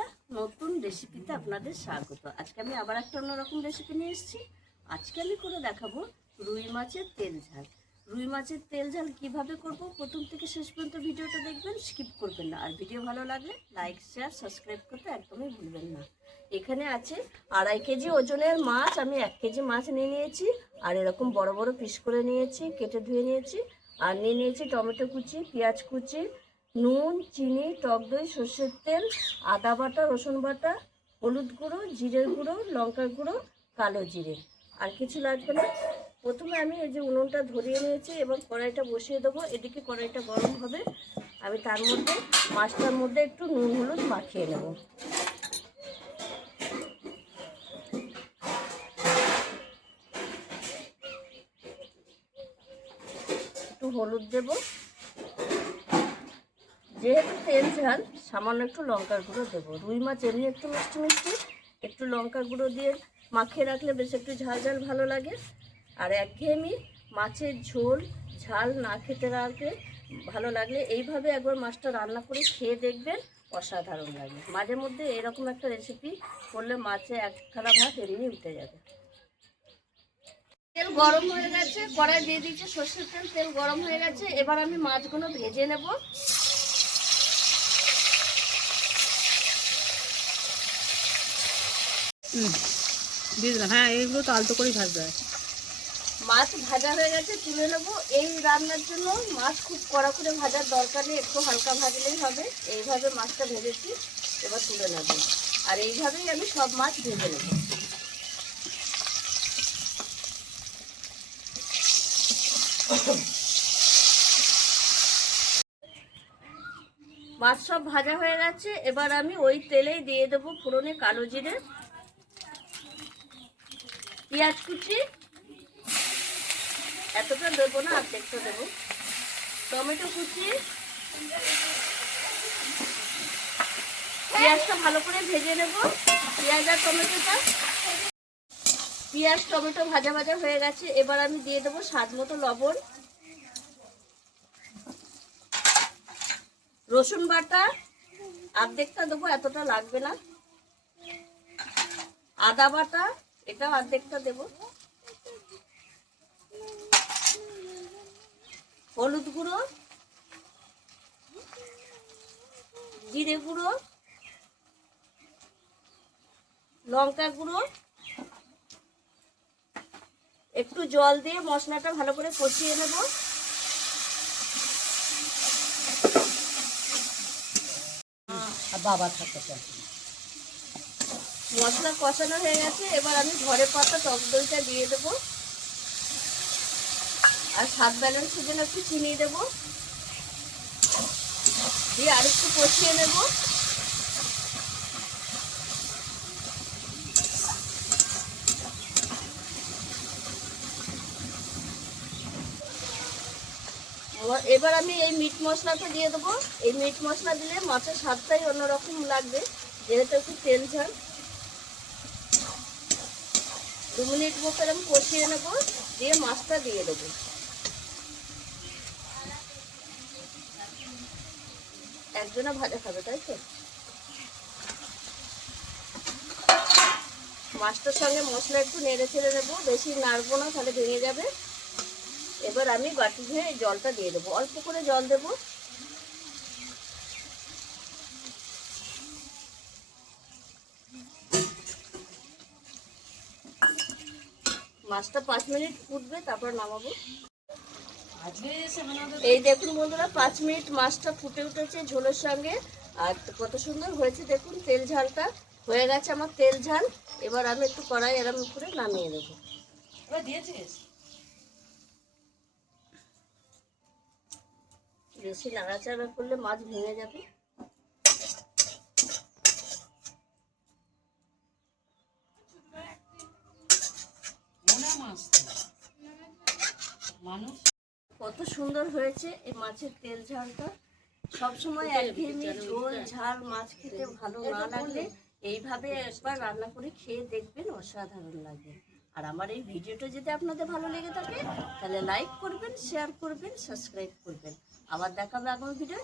বন্ধুরা, নতুন রেসিপিতে আপনাদের স্বাগত। আজকে আমি আবার একটা অন্যরকম রেসিপি নিয়ে এসেছি। আজকে আমি করে দেখাবো রুই মাছের তেল ঝাল। রুই মাছের তেল ঝাল কীভাবে করব প্রথম থেকে শেষ পর্যন্ত ভিডিওটা দেখবেন, স্কিপ করবেন না। আর ভিডিও ভালো লাগলে লাইক শেয়ার সাবস্ক্রাইব করতে একদমই ভুলবেন না। এখানে আছে 2.5 কেজি ওজনের মাছ। আমি 1 কেজি মাছ নিয়ে নিয়েছি, আর এরকম বড় বড় পিস করে নিয়েছি, কেটে ধুয়ে নিয়েছি। আর নিয়ে নিয়েছি টমেটো কুচি, পেঁয়াজ কুচি, নুন, চিনি, টক দই, সর্ষের তেল, আদা বাটা, রসুন বাটা, হলুদ গুঁড়ো, জিরের গুঁড়ো, লঙ্কার গুঁড়ো, কালো জিরে। আর কিছু লাগবে না। প্রথমে আমি এই যে উনুনটা ধরিয়ে নিয়েছি, এবং কড়াইটা বসিয়ে দেবো। এদিকে কড়াইটা গরম হবে, আমি তার মধ্যে মাছটার মধ্যে একটু নুন হলুদ মাখিয়ে নেব। একটু হলুদ দেব, যেহেতু তেল ঝাল সামান্য একটু লঙ্কার গুঁড়ো দেবো। রুই মাছ এমনি একটু মিষ্টি মিষ্টি, একটু লঙ্কা গুঁড়ো দিয়ে মাখিয়ে রাখলে বেশ একটু ঝাল ঝাল ভালো লাগে। আর একঘেয়েমি মাছের ঝোল ঝাল না খেতে রাখলে ভালো লাগলে এইভাবে একবার মাছটা রান্না করে খেয়ে দেখবেন, অসাধারণ লাগে। মাঝে মধ্যে এরকম একটা রেসিপি করলে মাছে এক থালা ভাত এমনি উঠে যাবে। তেল গরম হয়ে গেছে, কড়াই দিয়ে দিয়েছি সর্ষের তেল। তেল গরম হয়ে গেছে, এবার আমি মাছগুলো ভেজে নেব। দিয়ে দিলাম। হ্যাঁ, এইগুলো তো আলতো করেই ভাজতে হয়। মাছ ভাজা হয়ে গেছে, তুলে নেব। এই রান্নার জন্য মাছ খুব কড়া করে ভাজার দরকার নেই, একটু হালকা ভাজলেই হবে। এইভাবে মাছটা ভেজেছি, এবার তুলে নেব। আর এইভাবেই আমি সব মাছ ভেজে নেব। মাছ সব ভাজা হয়ে গেছে, এবার আমি ওই তেলেই দিয়ে দেবো ফোড়নে কালো জিরে, পেঁয়াজ কুচি, এতটা দেবো না, অর্ধেকটা দেবো, টমেটো কুচি। পেঁয়াজটা ভালো করে ভেজে নেব। পেঁয়াজ আর টমেটোটা, পেঁয়াজ টমেটো ভাজা ভাজা হয়ে গেছে, এবার আমি দিয়ে দেবো স্বাদ মতো লবণ, রসুন বাটা অর্ধেকটা দেবো, এতটা লাগবে না, আদা বাটা এটাও অর্ধেকটা দেবো, হলুদ গুঁড়ো, জিরে গুঁড়ো, লঙ্কা গুঁড়ো। একটু জল দিয়ে মশলাটা ভালো করে কষিয়ে নেব। বাবা থাকতে মশলা কষানো হয়ে গেছে, এবার আমি ঘরে পাতা টক দইটা দিয়ে দেবো। আর স্বাদ ব্যালেন্সের জন্য একটু চিনি দেবো, দিয়ে আর একটু কষিয়ে নেব। এবার আমি এই মিট মশলাটা দিয়ে দেবো। এই মিট মশলা দিলে মাছের স্বাদটাই অন্যরকম লাগবে, যেহেতু একটু তেল ঝাল। 2 মিনিট মতো আমি কষিয়ে নেব, দিয়ে মাছটা দিয়ে দেবো। একজনে ভাজা খাবে, তাই তো? মাছটার সঙ্গে মশলা একটু নেড়ে ছেড়ে নেবো, বেশি নাড়বো না, তাহলে ভেঙে যাবে। এবার আমি বাটি ধুয়ে জলটা দিয়ে দেবো, অল্প করে জল দেবো। মাছটা 5 মিনিট ফুটবে, তারপর নামাবো। এই দেখুন বন্ধুরা, 5 মিনিট মাছটা ফুটে উঠেছে ঝোলের সঙ্গে, আর কত সুন্দর হয়েছে দেখুন। তেল ঝালটা হয়ে গেছে আমার, তেল ঝাল। এবার আমি একটু কড়াই এরম করে নামিয়ে দেবো। বেশি নাড়াচাড়া করলে মাছ ভেঙে যাবে। কত সুন্দর হয়েছে এই মাছের তেল ঝালটা। সবসময় একঘেয়েমি ঝোল ঝাল মাছ খেতে ভালো না লাগলে এইভাবে একবার রান্না করে খেয়ে দেখবেন, অসাধারণ লাগে। আর আমার এই ভিডিওটা যদি আপনাদের ভালো লেগে থাকে, তাহলে লাইক করবেন, শেয়ার করবেন, সাবস্ক্রাইব করবেন। আবার দেখাবে আগামী ভিডিও।